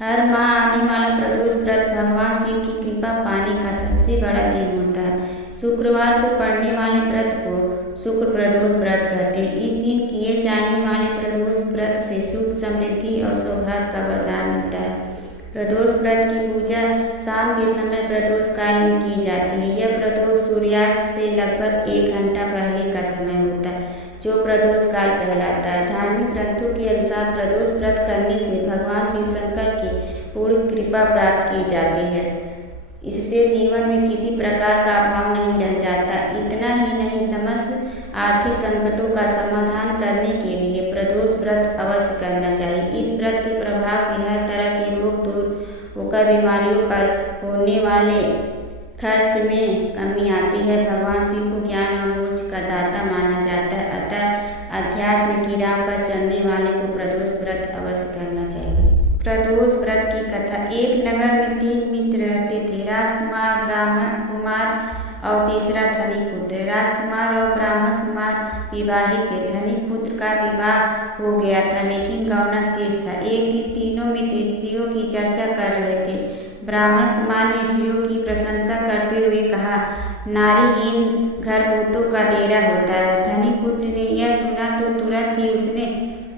हर माह आने वाला प्रदोष व्रत भगवान शिव की कृपा पाने का सबसे बड़ा दिन होता है। शुक्रवार को पड़ने वाले व्रत को शुक्र प्रदोष व्रत कहते हैं। इस दिन किए जाने वाले प्रदोष व्रत से सुख, समृद्धि और सौभाग्य का वरदान मिलता है। प्रदोष व्रत की पूजा शाम के समय प्रदोष काल में की जाती है। यह प्रदोष सूर्यास्त से लगभग 1 घंटा पहले का समय होता है, जो प्रदोष काल कहलाता है। धार्मिक ग्रंथों के अनुसार प्रदोष व्रत करने से भगवान शिव शंकर की पूर्ण कृपा प्राप्त की जाती है। इससे जीवन में किसी प्रकार का अभाव नहीं रह जाता। इतना ही नहीं, समस्त आर्थिक संकटों का समाधान करने के लिए प्रदोष व्रत अवश्य करना चाहिए। इस व्रत के प्रभाव से हर तरह के रोग दूर होकर बीमारियों पर होने वाले खर्च में कमी आती है। भगवान शिव को ज्ञान और मोक्ष का दाता माना जाता है, अतः अध्यात्म की राह पर चलने वाले को प्रदोष व्रत अवश्य करना चाहिए। प्रदोष व्रत की कथा। एक नगर में 3 मित्र रहते थे, राजकुमार, ब्राह्मण कुमार और तीसरा धनिक पुत्र। राजकुमार और ब्राह्मण कुमार विवाहित थे। धनिक पुत्र का विवाह हो गया था, लेकिन गौना शेष था। एक दिन तीनों मित्र स्त्रियों की चर्चा कर रहे थे। ब्राह्मण कुमार ने स्त्रियों की प्रशंसा करते हुए कहा, नारीहीन घर भूतों का डेरा होता है। धनिक पुत्र ने यह सुना तो तुरंत ही उसने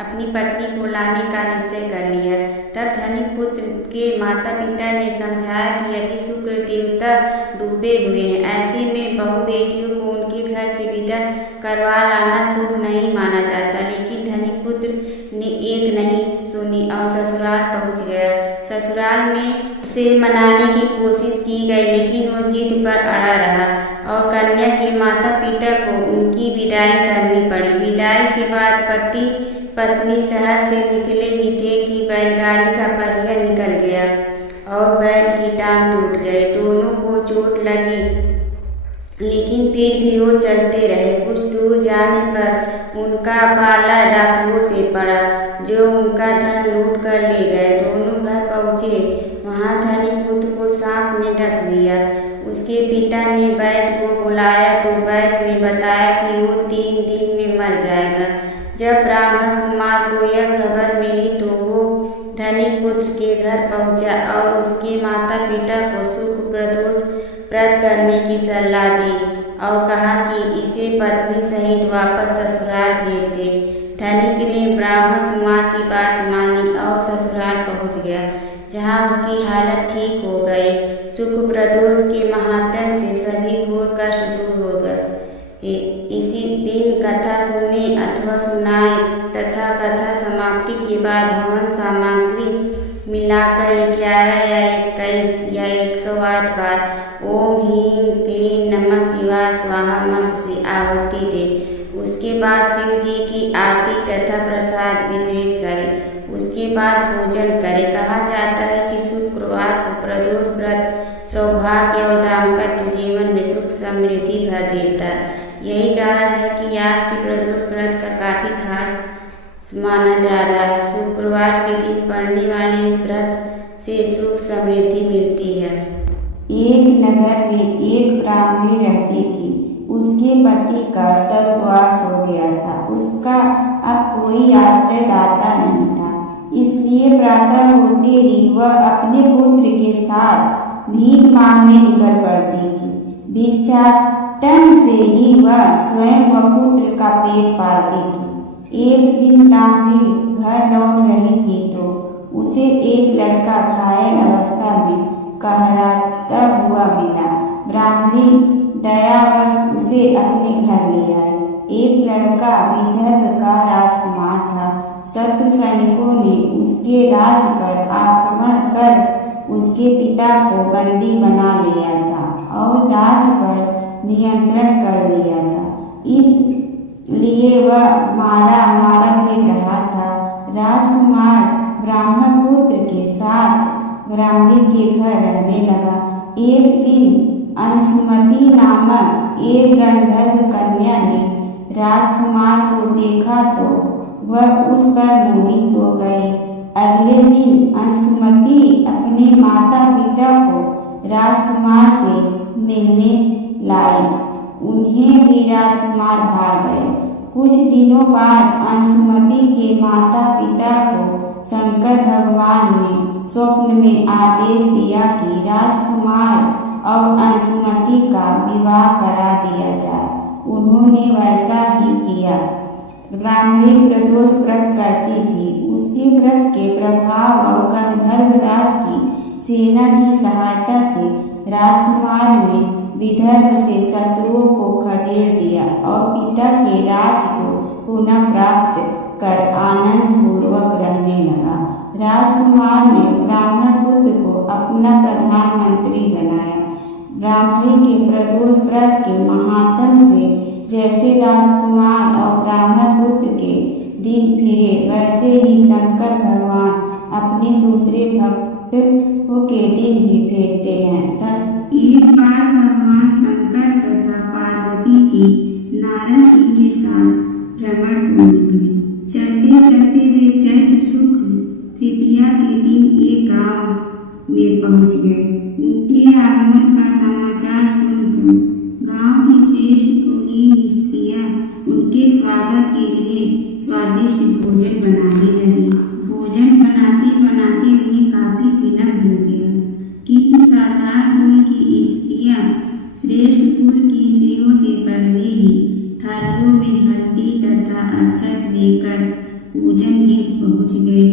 अपनी पत्नी को लाने का निश्चय कर लिया। तब धनिक पुत्र के माता पिता ने समझाया कि अभी शुक्र देवता डूबे हुए हैं, ऐसे में बहू बेटियों को उनके घर से विदा करवा लाना शुभ नहीं माना जाता। लेकिन धनिक पुत्र ने एक नहीं सुनी और ससुराल पहुंच गया। ससुराल में उसे मनाने की कोशिश की गई, लेकिन वो जिद पर अड़ा रहा और कन्या के माता पिता को उनकी विदाई करनी पड़ी। विदाई के बाद पति पत्नी शहर से निकले ही थे कि बैलगाड़ी का पहिया निकल गया और बैल की टांग टूट गई। दोनों को चोट लगी, लेकिन फिर भी वो चलते रहे। कुछ दूर जाने पर उनका पाला डाकुओं से पड़ा, जो उनका धन लूट कर ले गए। दोनों घर पहुँचे, वहाँ धनिक पुत्र को सांप ने डस लिया। उसके पिता ने वैद्य को बुलाया तो वैद्य ने बताया कि वो 3 दिन में मर जाएगा। जब ब्राह्मण कुमार को यह खबर मिली तो वो धनिक पुत्र के घर पहुंचा और उसके माता पिता को शुक्र प्रदोष व्रत करने की सलाह दी और कहा कि इसे पत्नी सहित वापस ससुराल भेज दे। धनिक ने ब्राह्मण कुमार की बात मानी और ससुराल पहुंच गया, जहां उसकी हालत ठीक हो गई। शुक्र प्रदोष के महात्म्य से सभी घोर कष्ट दूर हो गए। इसी दिन कथा सुने अथवा सुनाए तथा कथा समाप्ति के बाद हवन सामग्री मिलाकर 11 या 21 या 108 बार ओम ह्रीं क्लीं नमः शिवाय स्वाहा मंत्र से आहुति दे। उसके बाद शिव जी की आरती तथा प्रसाद वितरित करें। उसके बाद भोजन करें। कहा जाता है कि शुक्रवार को प्रदोष व्रत सौभाग्य और दाम्पत्य जीवन में सुख समृद्धि भर देता है। यही कारण है कि आज के प्रदोष व्रत का काफी खास माना जा रहा है। शुक्रवार के दिन पड़ने वाले इस व्रत से सुख समृद्धि मिलती है। एक नगर में एक ब्राह्मणी रहती थी। उसके पति का स्वर्गवास हो गया था। उसका अब कोई आश्रयदाता नहीं था, इसलिए प्रातः होते ही वह अपने पुत्र के साथ भीख मांगने निकल पड़ती थी। भिक्षाटन से ही वह स्वयं व पुत्र का पेट पालती थी। एक दिन ब्राह्मणी घर लौट रही थी तो उसे एक लड़का घायल अवस्था में कहराता हुआ मिला। ब्राह्मणी दयावश उसे अपने घर ले आई। एक लड़का विदर्भ का राजकुमार था। शत्रु सैनिकों ने उसके राज्य पर आक्रमण कर उसके पिता को बंदी बना लिया था और राज्य पर नियंत्रण कर लिया था। इसलिए वह मारा मारा फिर रहा था। राजकुमार ब्राह्मण पुत्र के साथ ब्राह्मणी के घर रहने लगा। एक दिन अंशुमती नामक एक गंधर्व कन्या ने राजकुमार को देखा तो वह उस पर मोहित हो गई। अगले दिन अंशुमती अपने माता पिता को राजकुमार से मिलने लाई। उन्हें भी राजकुमार भाग गए। कुछ दिनों बाद अंशुमती के माता पिता को शंकर भगवान ने स्वप्न में आदेश दिया कि राजकुमार और अंशुमति का विवाह करा दिया जाए। उन्होंने वैसा ही किया। ब्राह्मणी प्रदोष व्रत करती थी। उसके व्रत के प्रभाव और गंधर्वराज की सेना की सहायता से राजकुमार ने विदर्भ से शत्रुओं को खदेड़ दिया और पिता के राज्य को पुनः प्राप्त कर आनंद पूर्वक रहने लगा। राजकुमार ने ब्राह्मण पुत्र को अपना प्रधानमंत्री बनाया। ब्राह्मणी के प्रदोष व्रत के महात्म से जैसे राजकुमार और ब्राह्मण पुत्र के दिन फिरे, वैसे ही शंकर भगवान अपने दूसरे भक्तों के दिन भी फेरते हैं। एक बार भगवान शंकर तथा पार्वती जी नारद जी के साथ भ्रमण को निकले। चलते चलते वे चैत्र शुक्ल तृतीया के दिन एक गांव में पहुंच गए। उनके आगमन का समाचार सुनकर गांव की श्रेष्ठ कुलीन स्त्रियां उनके स्वागत के लिए स्वादिष्ट भोजन बनाने लगी। भोजन बनाते बनाते उन्हें काफी विलंब हो गया, किंतु साधारण कुल की स्त्रियां श्रेष्ठ कुल की स्त्रियों से पहले ही थालियों में हल्दी तथा अक्षत लेकर पूजन हेतु पहुंच गए।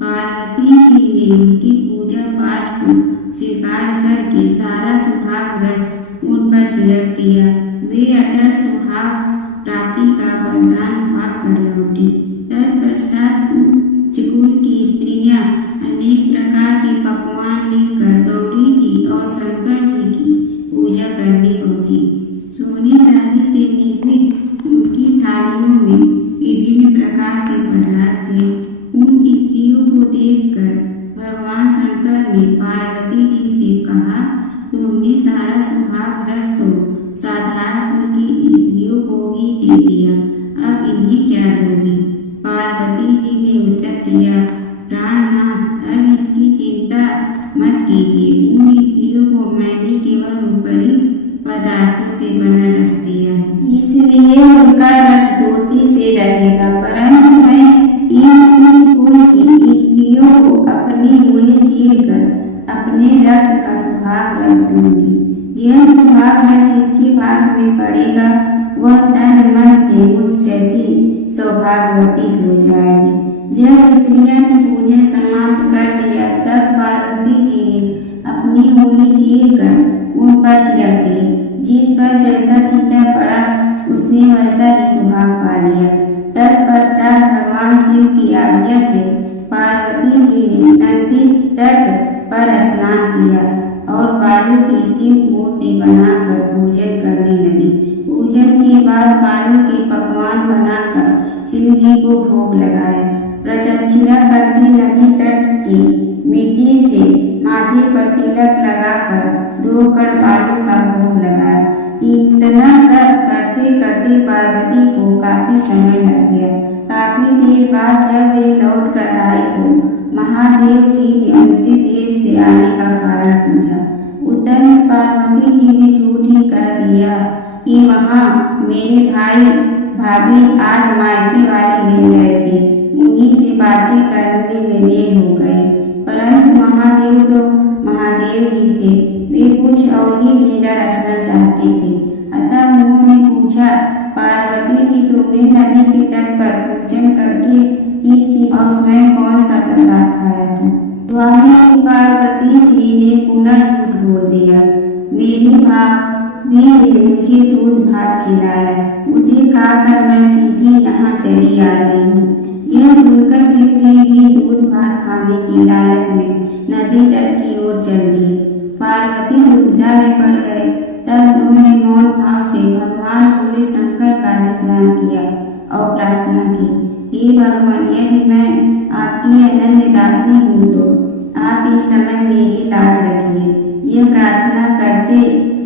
पार्वती जी ने उनकी पूजा पाठ को स्वीकार करके सारा सुहाग रस उन पर छिड़क दिया। वे अटल सुहाग प्राप्ति का वरदान पाकर लौटी। तत्पश्चात उच्च कुल की स्त्रियां अनेक प्रकार के पकवान लेकर गौरी जी और शंकर जी की पूजा करने पहुंची। सोने चांदी से निर्मित उनकी थालियों में विभिन्न प्रकार के पदार्थ थे। उन स्त्रियों को देखकर भगवान शंकर ने पार्वती जी से कहा, तुमने सारा सुहाग रस तो साधारण कुल की स्त्रियों को ही दे दिया, अब इन्हें क्या दोगी? पार्वती जी ने उत्तर दिया, प्राणनाथ, अब इसकी चिंता मत कीजिए। उन स्त्रियों को मैंने केवल ऊपरी पदार्थों से बना रस दिया है, इसलिए उनका रस ज्योति से रहेगा, परंतु मैं इन कुल की स्त्रियों को अपनी उंगली चीरकर अपने रक्त का सुहाग रस दूंगी। यह सुहाग रस जिसके भाग में पड़ेगा वह तन मन से मुझ जैसी सौभाग्यवती हो जाएगी। जब स्त्रियां ने पूजन समाप्त कर दिया, तब पार्वती जी ने अपनी उंगली चीरकर उन पर छिड़क दी। जिस पर जैसा छींटा पड़ा उसने वैसा ही सुहाग पा लिया। तत्पश्चात भगवान शिव की आज्ञा से पार्वती जी ने नदी तट पर स्नान किया और बालू की शिव मूर्ति बनाकर पूजन करने लगी। पूजन के बाद बालू के पकवान बनाकर शिव जी को भोग लगाया। प्रदक्षिणा करके नदी तट की मिट्टी से माथे पर तिलक लगाकर 2 कण बालू का भोग लगाया। इतना सब करते करते पार्वती को काफी समय लग गया। काफी देर बाद जब वे लौट कर आए तो महादेव जी ने उनसे देर से आने का कारण पूछा। उत्तर में पार्वती जी ने झूठ ही कह दिया कि वहाँ मेरे भाई भाभी आज मायके वाले मिल गए थे, उन्हीं से बातें करने में देर हो गई। परंतु महादेव तो महादेव ही थे, वे कुछ और ही लीला रचना चाहते थे। अतः उन्होंने पूछा, पार्वती जी, तुमने नदी के तट पर पूजन करके किस चीज और स्वयं कौन सा प्रसाद खाया था? स्वामी पार्वती जी ने पुनः झूठ बोल दिया। मेरी भाभी ने मुझे दूध भात खिलाया, उसे खाकर मैं सीधी यहाँ चली आ रही हूँ। यह सुनकर शिव जी भी दूध भात खाने की लालच में नदी तट की ओर चल दिए। पार्वती दुविधा में पड़ गए। तब उन्होंने मौन भाव से भगवान भोले शंकर का ही ध्यान किया और प्रार्थना की, हे भगवान, यदि मैं आपकी अनन्य दासी हूँ तो आप इस समय मेरी लाज रखिए। यह प्रार्थना करते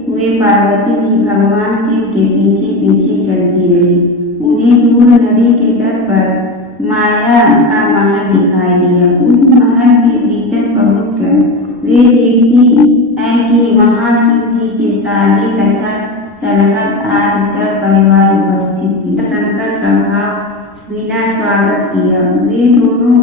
हुए पार्वती जी भगवान शिव के पीछे पीछे चलती रही। उन्हें दूर नदी के तट पर माया का महल दिखाई दिया। उस महल के भीतर पहुंचकर वे देखती हैं कि वहां शिव जी के सारे तथा चलहट आदि सब परिवार उपस्थित थी। शंकर का भाव बिना स्वागत किया वे दोनों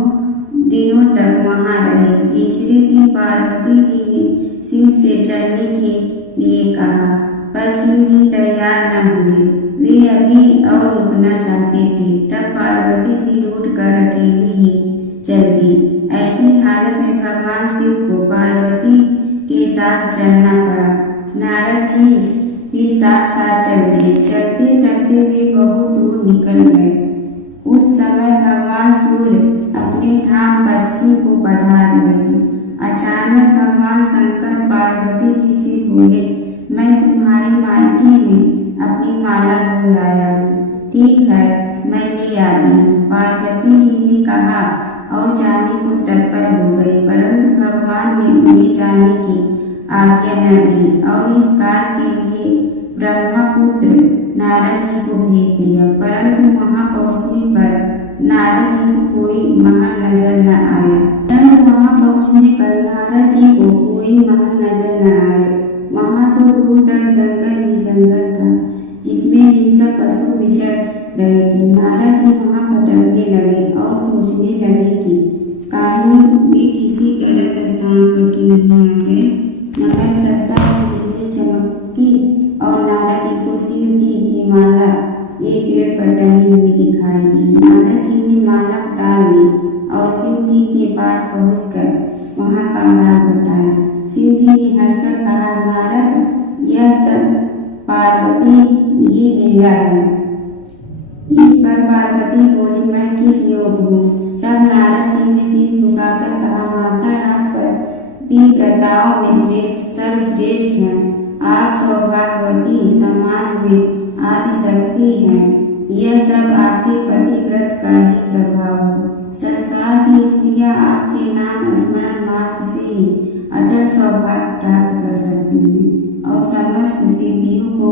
दिनों तक वहां रहे। तीसरे दिन पार्वती जी ने शिव से चलने के लिए कहा, पर शिव जी तैयार न हुए। वे अभी और रुकना चाहते थे। तब पार्वती जी लौटकर अकेली ही चल दी। ऐसी हालत में भगवान शिव को पार्वती के साथ चलना पड़ा। नारद जी भी साथ साथ चल दिए। चलते चलते वे बहुत दूर निकल गए। उस समय भगवान सूर्य अपने धाम पश्चिम को पधार रहे थे। अचानक भगवान शंकर पार्वती जी से बोले, मैं तुम्हारे मायके में अपनी माला भूल आया हूँ। ठीक है, मैं ले आती हूँ। पार्वती जी ने कहा और जाने को तत्पर हो गई, परंतु भगवान ने उन्हें जाने की आज्ञा न दी और इस कार्य के लिए ब्रह्मपुत्र नारद जी को भेज दिया। परंतु वहां पहुंचने पर नारद जी को कोई महल नजर न आया। वहां तो दूर तक जंगल ही जंगल था, जिसमें हिंसक पशु विचर रहे थे। नारद जी वहां भटकने लगे और सोचने लगे कि कहीं वे किसी गलत स्थान पर तो नहीं आ गए। मगर सरसा में बिजली चमकी और नारद जी को शिव जी की माला एक पेड़ पर टंगी हुई दिखाई दी। नारद जी ने माला उतार ली और शिव जी के पास पहुंचकर वहां का हाल बताया। शिव जी ने हंसकर कहा, नारद, यह तब पार्वती ही लीला है। इस पर पार्वती बोली, मैं किस योग हूँ। तब नारद जी ने सिर झुकाकर कहा, माता, आप पतिव्रताओं में सर्वश्रेष्ठ हैं। आप सौभाग्यवती, समाज में आदि शक्ति हैं। यह सब आपके पतिव्रत का ही प्रभाव है। संसार की स्त्रियां आपके नाम स्मरण मात्र से ही अटल सौभाग्य प्राप्त कर सकती हैं और समस्त सिद्धियों को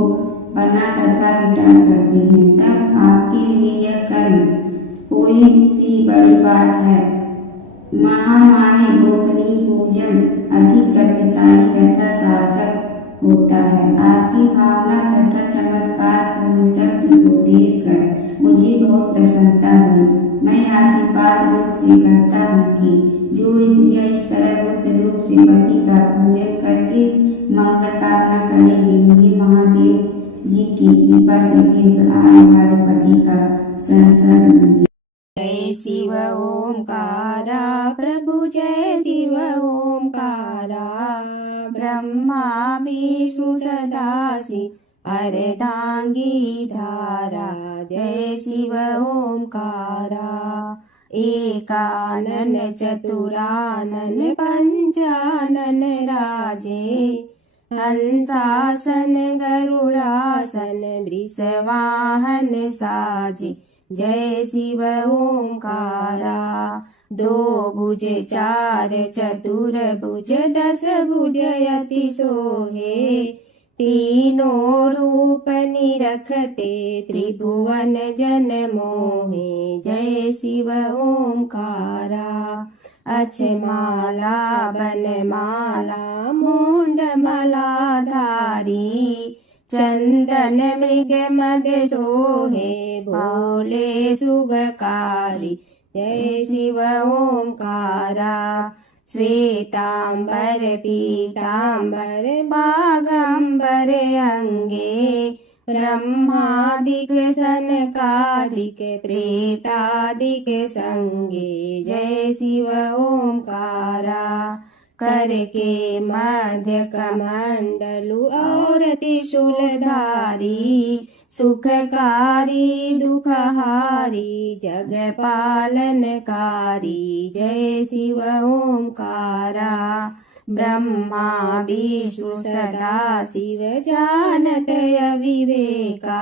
बना तथा मिटा सकती हैं। तब आपके लिए यह कर्म कोई सी बड़ी बात है। महामाया गोपनीय पूजन अधिक शक्तिशाली तथा सार्थक होता है। आपकी भावना तथा चमत्कार पूर्ण शक्ति को देखकर मुझे बहुत प्रसन्नता हुई। मैं आशीर्वाद रूप से कहता हूँ कि जो स्त्रियां इस तरह गुप्त रूप से पति का पूजन करके मंगल कामना करेंगे, उन्हें महादेव जी की कृपा से दीर्घ आयु वाले पति का संसार मिलेगा। जय शिव ओंकारा प्रभु, जय शिव ओंकारा। ब्रह्मा विष्णु सदाशिव अर्धांगी धारा। जय शिव ओंकारा। एकानन चतुरानन पंचानन राजे। हंसासन गरुड़ासन वृषवाहन साजे। जय शिव ओंकारा। दो भुज चार चतुर भुज दस भुज अति सोहे। तीनों रूप निरखते त्रिभुवन जन मोहे। जय शिव ओंकारा। अक्षमाला बनमाला मुंड मलाधारी। चंदन मृग मद सोहे भोले शुभकारी। जय शिव ओंकारा। श्वेतांबर पीतांबर बागंबर अंगे। ब्रह्मादिक सनकादिक प्रेतादिक संगे। जय शिव ओंकारा। कर के मध्य कमंडलु और त्रिशूलधारी। सुखकारी दुखहारी जग पालनकारी। जय शिव ओंकारा। ब्रह्मा विष्णु सदा शिव जानत अविवेका।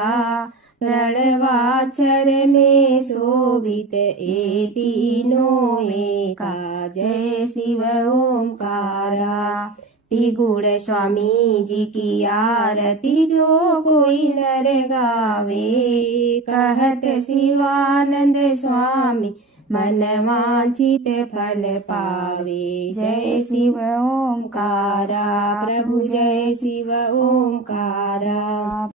प्रणवाक्षर में शोभित ए तीनों एका। जय शिव ओंकारा। त्रिगुण स्वामी जी की आरती जो कोई नर गावे। कहत शिवानंद स्वामी मन वांछित फल पावे। जय शिव ओंकारा प्रभु, जय शिव ओंकारा।